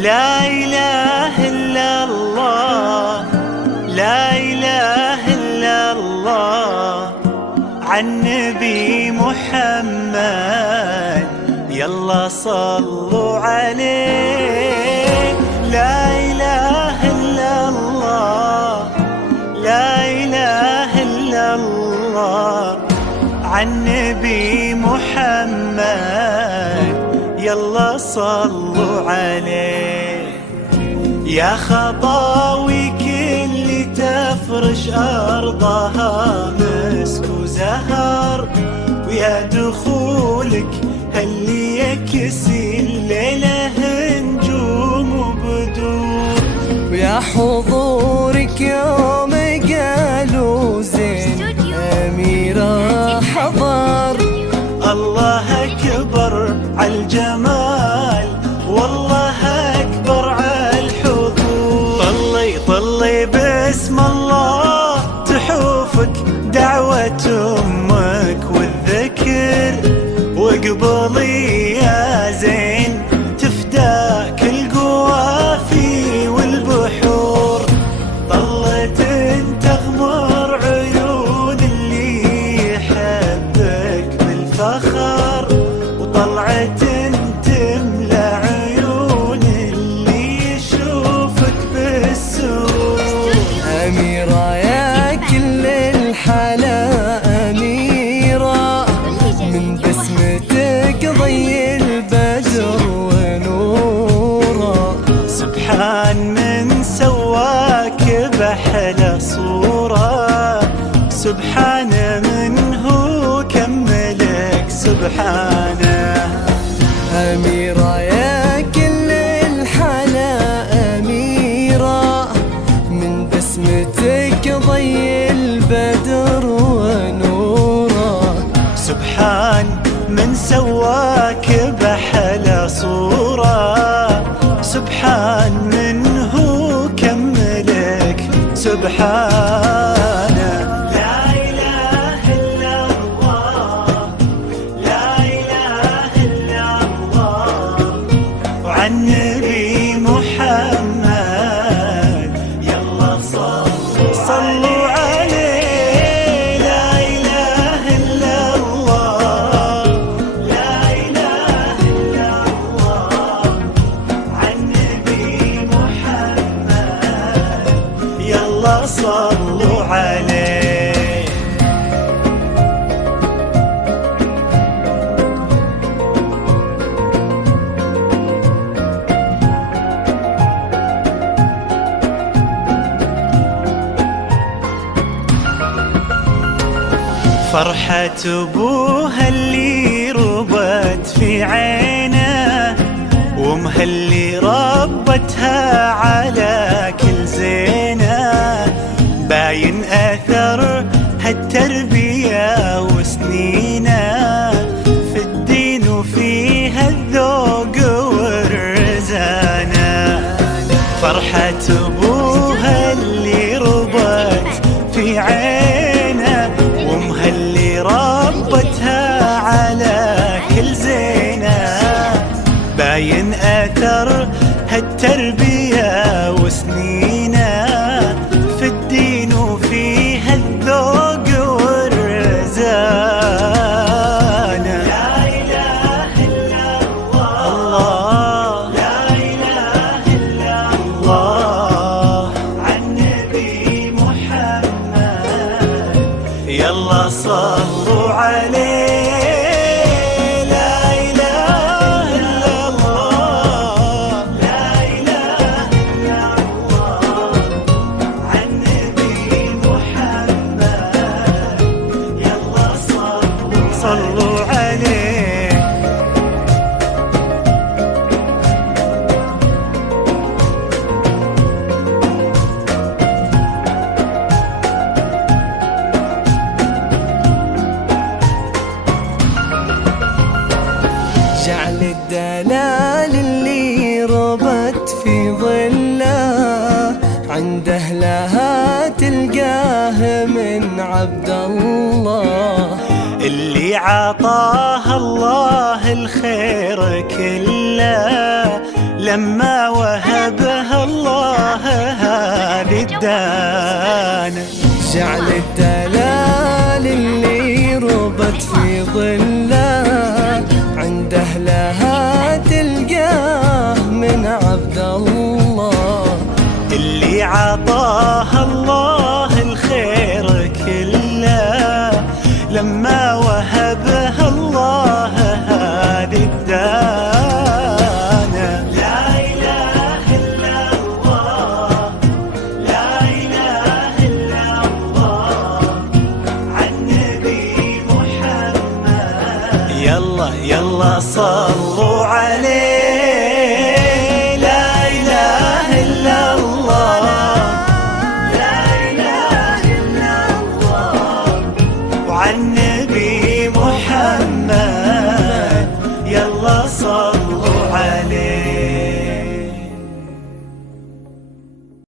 لا إله إلا الله، لا إله إلا الله، عن نبي محمد يلا صلوا عليه. لا إله إلا الله، لا إله إلا الله، عن نبي محمد يلا صلوا عليه. يا خطاوي كل تفرش أرضها مسك وزهر، ويا دخولك اللي يكسي الليلة نجوم وبدور، ويا حضورك يوم قالوا زين أميرة حضر. الله أكبر عالجمال، والله أكبر عالحضور. طلي طلي باسم الله تحوفك دعوة أمك والذكر، واقبلي يا زين تفداك القوافي والبحور. طلت تغمر عيون اللي يحبك بالفخر، وطلعت تملى عيون اللي يشوفك بالسور. أميرة يا كل الحلا أميرة، من بسمتك ضي البدر ونورا. سبحان من سواك بأحلى صورة، سبحان من هو كملك سبحانه. أميرة يا كل الحلا أميرة، من بسمتك ضي البدر ونورا. سبحان من سواك بأحلى صورة، سبحان من هو كملك سبحانه. لا إله إلا الله، لا إله إلا الله، وعن نبي محمد يلا صلوا عليه. لا إله إلا الله، لا إله إلا الله، عن نبي محمد يلا صلوا عليه. فرحة أبوها اللي ربت في عينه، وامها اللي ربتها على كل زينه، باين أثر هالتربية وسنينه في الدين وفيها الذوق والرزانة. فرحة أبوها اللي ربت في عينه، وامها اللي ربتها على كل زينه، باين أثر هالتربية وسنينه في الدين وفيها الذوق والرزانة. لا إله إلا الله، لا إله إلا الله، عن نبي محمد يلا صلوا عليه. لا إله إلا الله، لا إله إلا الله، عن نبي محمد يلا صلوا عليه. جعل الدلال اللي ربت في ظله، عند أهلها تلقاه من عبد الله. اللي عطاها الله الخير كله، لما وهبها الله هذه الدانة. جعل الدلال اللي ربت في ظله عند أهلها تلقاه من عبد الله، اللي عطاها الله الخير كله لما وهبها الله هذه الدانة. لا إله إلا الله، لا إله إلا الله، عن نبي محمد. يلا يلا صلوا عليه.